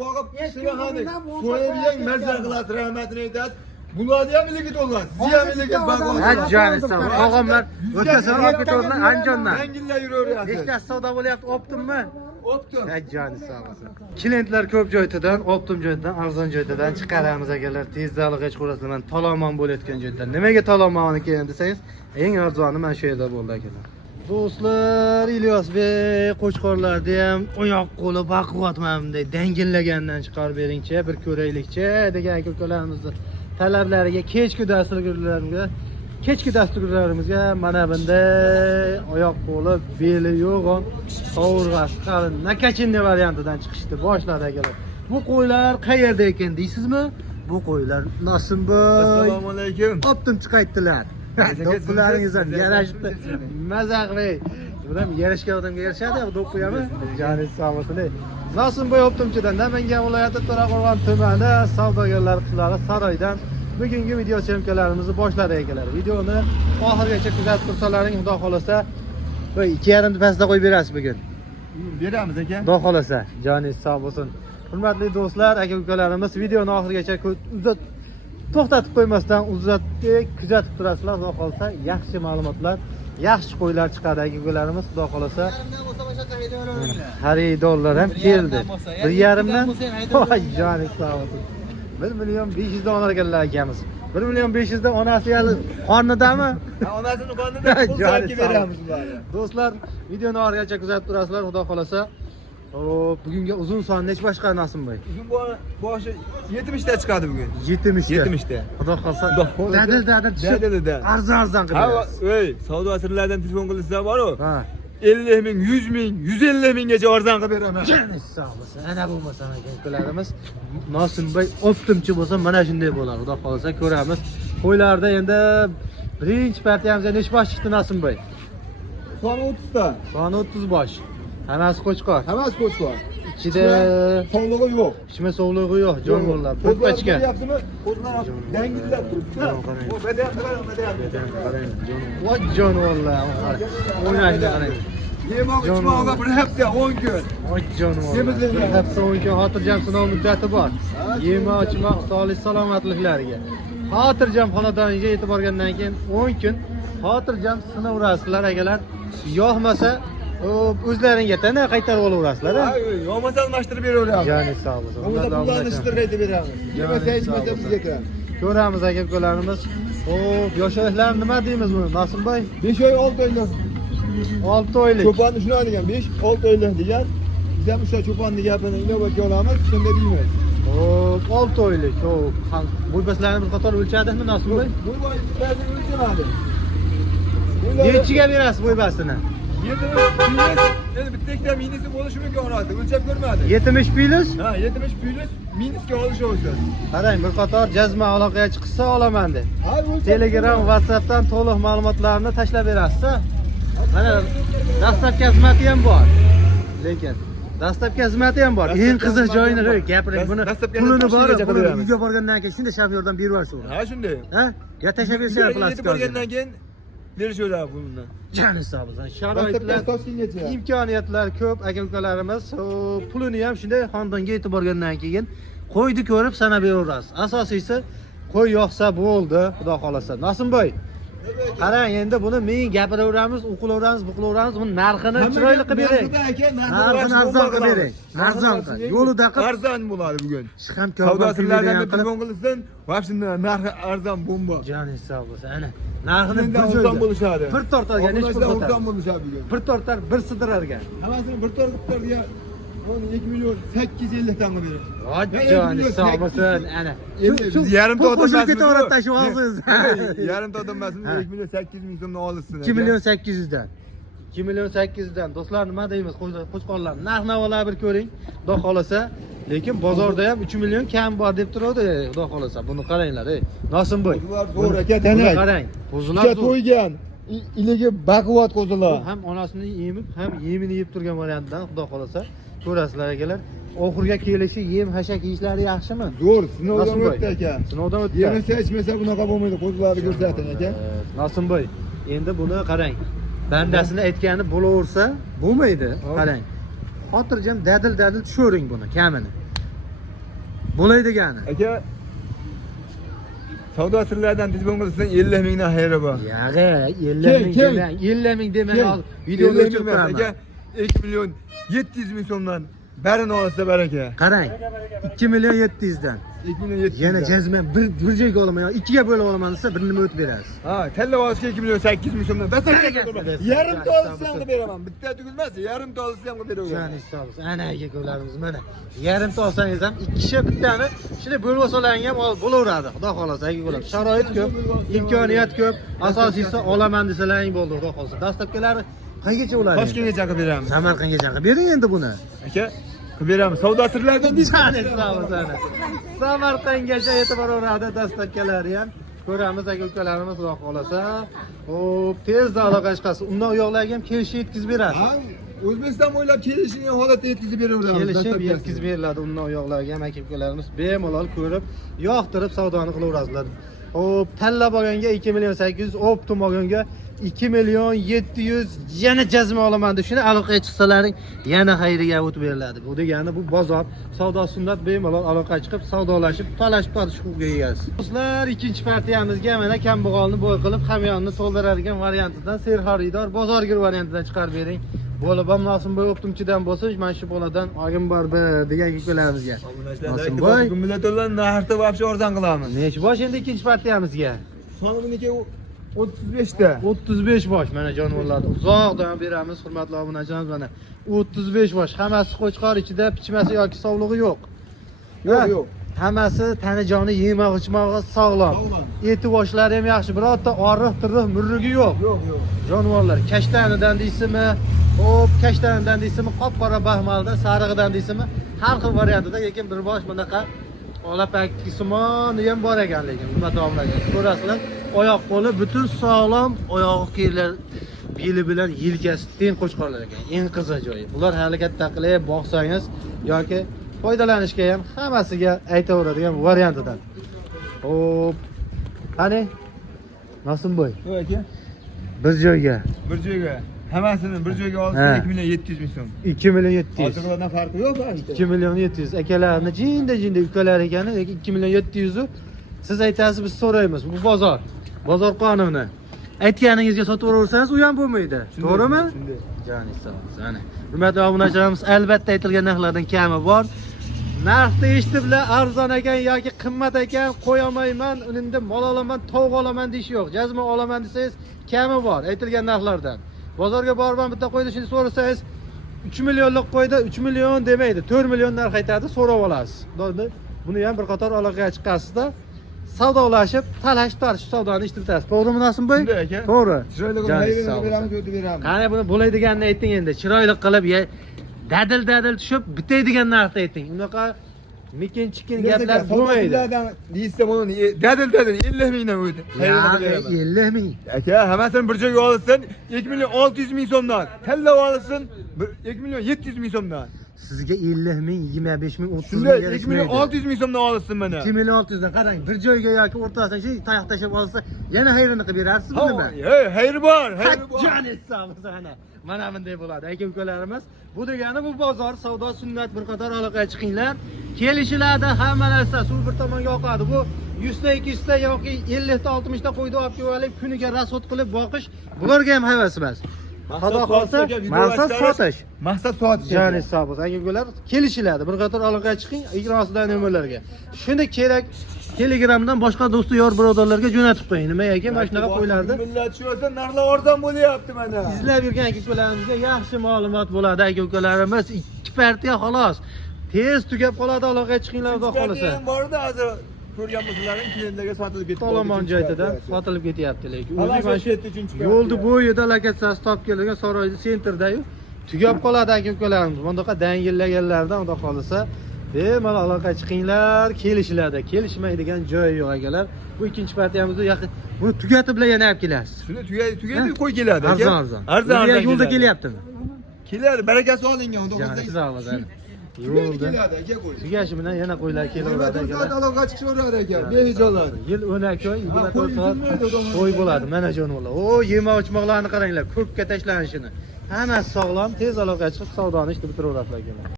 boğup şırahadık. Soyabiyen mezar kılas rahmetine itaat. Bulardı ya millet olmaz. Ziya millet bakmaz. Ha canı sağ ol. Ağamlar ötesine vakit orada ancanlar. Rengille yürüyor ya. Beşiktaş savda bo'lyapti, optum mu? Optum. Ha canı sağ olasın. Klientlar ko'p joydan, optum joydan, arzon joydan chiqaramiz akalar. Tezlik hech qo'rasizlar. Talonman bo'layotgan joydan. Nimaga talonman ekan desangiz, eng arzoni mana shu yerda bo'ldi akalar. Do'stlar, Ilyosbek Qo'chqorlarda ham oyoq qo'li baquvvatman bunday dangillagandan chiqarib beringchi, bir ko'raylikchi degan aka-ukalarimizni talablariga kechki dasturlarimizga mana bunday oyoq qo'li beli yo'g'on qovurg'asi qalin nakachinni variantidan chiqishdi boshladi akalar. Bu qo'ylar qayerda ekan deysizmi? Bu qo'ylar Nosimboy. Assalomu alaykum. Optim chiqaytdilar. Do'ppularingizdan yarashibdi. Maza qilay. Buram yarashgan odamga yarashadi, do'ppuyami? Joningiz sog' bo'lsin. Nosimboy optimchidan Namangan viloyati To'raqo'rg'on tumani savdogarlar qishlog'i Saroydan bugungi video syomkalarimizni boshladik akalar. Videoni oxirigacha kuzatib tursalaring, xudo xolasa, 2,5 pasda qo'yib berasiz bugun. Beramiz aka. Xudo xolasa, joningiz sog' bo'lsin. Hurmatli do'stlar, aka-ukalarimiz videoni oxirigacha to'xtatib qo'ymasdan kuzatib turasizlar. Xudo xolasa, yaxshi ma'lumotlar, yaxshi qo'ylar chiqadi aka-ukalarimiz. Xudo xolasa, xaridorlar ham keldi. 1,5 dan voy joningiz sog' bo'lsin. 1,500,000 dan olar ekanlar akamiz. 1,500,000 dan onasi hali qornidami? Onasini qornida pul sarfga beramiz bularga. Do'stlar, videoni oxirigacha kuzatib turasizlar. Xudo xolasa, bugungi uzun son nech boshqa Nosimboy? Uzun boshi 70 ta chiqadi bugun. 70 ta. 70 ta. Xudo xolasa, dadil tushib. Arzon qilamiz. Ey, savdo asirlardan telefon qilsa bor-ku. Ha. 50 ming, 100 ming, 150 minggacha arzon qilib beraman. Joningiz sog' bo'lsin. Ana bo'lmasa aka-ukalarimiz Nosimboy optimchi bo'lsa mana shunday bo'ladi. Xudo xolasa ko'ramiz. Qo'ylarda endi birinchi partiyamizga nech bosh chiqdi Nosimboy? Soni 30 ta. Soni 30 bosh. Hammasi qo'chqor. Hammasi qo'chqor. Ichida sog'lig'i yo'q. Ichma sog'lig'i yo'q, jonvorlar. Qo'chqachga. Qo'zlar dangillab turibdi. Bu qarang. Voy jonvorlar. O'ynashga qarang. Yemoq ichmoqqa bir hafta 10 kun. Voy jonvorlar. Bir hafta 10 kun xotirjam sinov muddati bor. Yemoq ichmoq sog'lik salomatliklariga. Xotirjam xonadoniga yetib borgandan keyin 10 kun xotirjam sinaverasizlar akalar. Yo'qmasa o'zlaringga tana qaytarib olaverasizlar. Yo'qmasa almashtirib beraveramiz. Joningiz sog' bo'lsin. Unda pullarni ishtirib beramiz. Yemasa ichmasa bizga kiradi. Ko'ramiz aka-ukalarimiz. Xo'p, yoshlar nima deymiz buni? Nosimboy 5 oy 6 oylik. 6 oylik. Cho'ponni shuni degan 5-6 oylik degan. Biz ham o'sha cho'ponni gapini inobatga olamiz, shunda deymiz. Xo'p, 6 oylik. Xo'p, bo'lbaslarni bir qator o'lchadingmi Nosimboy? Bu bo'ybasini o'lchamadi. Nechiga berasiz bo'ybasini? 70 plyus, endi bitta ikkita minusi bo'lishi mumkin onasi, o'lchab ko'rmadi. 70 plyus? Ha, 70 plyus minusga olish o'zi. Qarang, bir qator jazma aloqaga chiqsa olaman deb. Ha, Telegram, WhatsAppdan to'liq ma'lumotlarni tashlab berasiz. Mana dastlabki xizmati ham bor. Lekin dastlabki xizmati ham bor. Eng qiziq joyini gapiring. Buni pulini uyga borgandan keyin shunday shofyordan berib yuborsa. Ha, shunday. Ha? Ya tashlab bersa plastik borgandan keyin berishadi bundan. Joningiz sog' bo'lsin. Sharoitlar, imkoniyatlar ko'p aka-ukalarimiz. Pulini ham shunday xonadonga yetib borgandan keyin qo'yni ko'rib sanab beraverasiz. Asosiysi qo'y yo'qsa bo'ldi, xudo xolasa. Nosimboy, qarang, endi buni men gapiraveramiz, o'qilaveramiz, buqilaveramiz, buni narxini chiroyli qilib bering. Narxini arzon qilib bering. Arzon qilib. Yo'lida qilib arzon bo'ladi bugun. Chiqam savdo asirlardan telefon qilsin, vaqtida narxi arzon bomba. Joningiz sog' bo'lsin. Ana narxini bir arzon bo'lishadi. Bir tortarga nech pul arzon bo'lishadi bugun. Bir tortar, bir sidirarga. Hammasini bir tortarga 2,850,000 tanga berib. Joningiz sog' bo'lsin. Ana. Biz yarimta odam ketaveradi shu hozir. Yarimta odam emasmi? 2,800,000 so'mdan olsin. 2,800,000 dan. 2,800,000 dan. Do'stlar, nima deymiz? Qo'chqorlar narx-navolar bir ko'ring. Xudo xolasa, lekin bozorda ham 3 million kam bor deb turadi. Xudo xolasa, buni qaranglar, Nosimboy. Bular zo'r aka, tanang. Qarang. Qo'zilar zo'r. To'ygan. Iligi baquvvat qo'zilar. Ham onasini yemib, ham yemini yeb turgan variantdan, xudo xolasa, ko'rasizlar akalar. Oxirga kelishi yem hashak yeyishlari yaxshimi? Zo'r, sinovdan o'tdi aka. Sinovdan o'tdi. Yemasa ichmasa bunaqa bo'lmaydi, qo'zilarni ko'rsating aka. Nosimboy, endi buni qarang. Bandasini aytgani bo'laversa, bo'lmaydi. Qarang. Xotirjam dadil tushering buni kamini. Bo'laydigani. Aka savdo sirlaridan biz bo'lmasdan 50 mingdan xayri bor. Yag'i 50 ming demang. 50 ming demang. Videoni o'chirib qo'yaman. Aka 2 million 700 ming so'mdan barini olsa baraka. Qarang. 2 million 700 dan. 2 million 700. Yana jazman bir joyga olaman, ikkiga bo'lib olaman desa, bir nima o'tib berasiz. Ha, talla olishga 2 million 800 ming so'mdan. Yarimta olsa ham beraman. Bitta tugilmas, yarimta olsa ham beraman. Jani hisobsiz. Ana aka ko'larimiz mana. Yarimta olsangiz ham ikki kishi bittani shunday bo'lib olsalaring ham bo'laveradi. Xudo xolasa aka ko'lar. Sharoit ko'p, imkoniyat ko'p. Asosiysi olaman desalaring bo'ldi, xudo xolasa. Dastlabkilari qaygacha bo'ladi? Toshkentgacha qilib beramiz. Samarqandgacha qilib bering endi buni. Aka, qilib beramiz. Savdo sirlaridan deysiz. Jani hisobsiz ana. Samarqandgacha yetib boraveradi dastlabkilari ham. Ko'ramiz aka ukalarimiz xudo xolasa. Xo'p, tezda aloqa chiqasi. Undan uyoqlarga ham kelishib yetkazib beradi. Ha, O'zbekiston bo'ylab kelishgan holatda yetkazib beraveramiz. Kelishib yetkazib beriladi undan uyoqlarga ham aka ukalarimiz bemalol ko'rib, yoqtirib savdoni qilaverasizlar. Xo'p, tanlab olganga 2 million 800, optim olganga 2 million 700 yana jazma olaman deb shuni aloqaga chiqsalaring yana xayriga o'tib beriladi. Bu degani bu bozor, savdo sunnat bemalol aloqaga chiqib savdolashib, talashib totish huquqiga egasiz. Do'stlar, ikkinchi partiyamizga mana kambag'alni bo'y qilib, hamyonni to'ldiradigan variantidan serxaridor bozorgir variantidan chiqarib bering. Bo'lib ham Nosimboy optimchidan bo'lsa, mana shu boladan olgin bor degan kuklarimizga. Nosimboy, millatlardan narxda vobshe arzon qilamiz. Nechi bosh endi ikkinchi partiyamizga? Sonimniki 35 ta. 35 bosh mana jonivorlarni uzoqdan beramiz, hurmatli obunachilarimiz mana. 35 bosh, hammasi qo'chqor ichida pichmasi yoki sog'lig'i yo'q. Yo'q. Hammasi tani joni yemoq ichmog'i sog'lom. Eti boshlari ham yaxshi, birorta oriq, tirriq, murrigi yo'q. Yo'q. Jonivorlar kashtanidan deysizmi? Hop, kashtanidan deysizmi? Qop-qora baxmaldan, sarig'idan deysizmi? Har xil variantida, lekin bir bosh bunaqa olapakkisimoni ham bor ekan lekin. Hurmatli obunachilar, ko'rasizlar, oyoq qo'li butun sog'lom, oyog'i qiylar beli bilan yelkasi teng qo'chqorlar ekan. Eng qiziq joyi. Bular harakat qilib boqsangiz yoki foydalanishga ham hammasiga aytaveradigan variantidan. Hop. Qani? Nosimboy. Yo'q aka. Bir joyga. Bir joyga. Hammasini bir joyga olsa 2 million 700 ming so'm. 2 million 700. Hozirlardan farqi yo'q bu. 2 million 700. Akalarni jinda ukalar ekani, lekin 2 million 700 u siz aytasiz, biz so'raymiz. Bu bozor. Bozor qonuni. Aytganingizga sotaversangiz, u ham bo'lmaydi. To'g'rimi? Shunday. Jani hisobsiz. Ana. Hurmatli obunachilarimiz, albatta aytilgan narxlardan kami bor. Narxni eshitiblar, arzon ekan yoki qimmat ekan, qo'y olmayman, unda mol olaman, tovuq olaman deyish yo'q. Jazma olaman desangiz, kami bor aytilgan narxlardan. Bozorga borman bitta qo'yda shuni so'rasangiz 3 millionlik qo'yda 3 million demaydi, 4 million narx aytadi, so'rab olasiz. Buni ham bir qator aloqaga chiqasizda, savdolashib, talashib tarish savdoni ishtirib turasiz. To'g'rimi Nosimboy? Shunday aka. To'g'ri. Chiroyli qilib xayrini beramiz, o'tib beramiz. Qani buni bo'ladiganini ayting endi. Chiroyli qilib, dadil tushib bitadigan narxda ayting. Unaqa mikin-chikin gaplar bo'lmaydi. Deysa buni dadil 50 mingdan o'tdi. 50 ming. Aka, hammasini bir joyga olsin, 2 million 600 ming so'mdan. Talla olsin, 2 million 700 ming so'mdan. Sizga 50 ming, 25 ming, 30 ming Shunday 2 million 600 ming so'mdan olsin mana. 2 million 600 dan qarang, bir joyga yoki o'rtasidan shu tayoq tashlab olsa, yana hayrini qilib berarsiz bunimi? Hey, xayri bor, xayri bor. Jon etsangiz ana. Mana bunday bo'ladi aka ukalarimiz. Bu degani bu bozor, savdo sunnat, bir qator aloqaga chiqinglar. Kelishiladi, hamma narsa suv bir tomonga oqadi. Bu 100 ta 200 ta yoki 50 ta 60 ta qo'yni olib kelib, kuniga rasxod qilib boqish, bularga ham havas emas. Xudo xolsa, maqsad sotish. Maqsad sotish. Jani hisobsiz. Aka ukalar kelishiladi, bir qator aloqaga chiqing, ekransidagi nomerlarga. Shunda kerak Telegramdan boshqa do'sti yor birodarlarga jo'natib qo'ying. Nima ekan, mana shunaqa qo'ylardi. Millat shuyosa narxlar arzon bo'lyapti mana. Izlab yurgan aka ukalarimizga yaxshi ma'lumot bo'ladi aka ukalarimiz. Ikki partiya xolos. Tez tugab qoladi, aloqaga chiqinglar xudo xolasa. Borda hozir ko'rgan bo'lsalaring klientlarga sotilib ketdi. Solomon joyida sotilib ketyapti lekin. O'zi Mana mana shu yerda uchinchi yo'lni bo'yida lokatsiyasi topib kelgan saroyni sentrdayu tugab qoladi aka ukalarimiz. Bundaqa dangillaganlardan xudo xolasa bemalol aloqaga chiqinglar, kelishiladi. Kelishmaydigan joyi yo'q akalar. Bu ikkinchi partiyamizni yaqin buni tugatib bilan yana olib kelasiz. Shuni tugaydi qo'y keladi aka. Arzon. Arzon Yo'lda kelyaptimi? Keladi, barakasi olingan xudo Jani xolasa. sog'ligi. Yo'lda keladi aka qo'y. Tugashi bilan yana qo'ylar kelaveradi akalar. Aloqa chiqaveradi aka. Behijolar. Yil 12 oy 24 soat qo'y bo'ladi mana jonivorlar. O, yemoq-ichmoqlarni qaranglar, ko'kka tashlanishini. Hammasi sog'lom, tez aloqa chiqib savdoni ishni bitiraverasizlar akalar.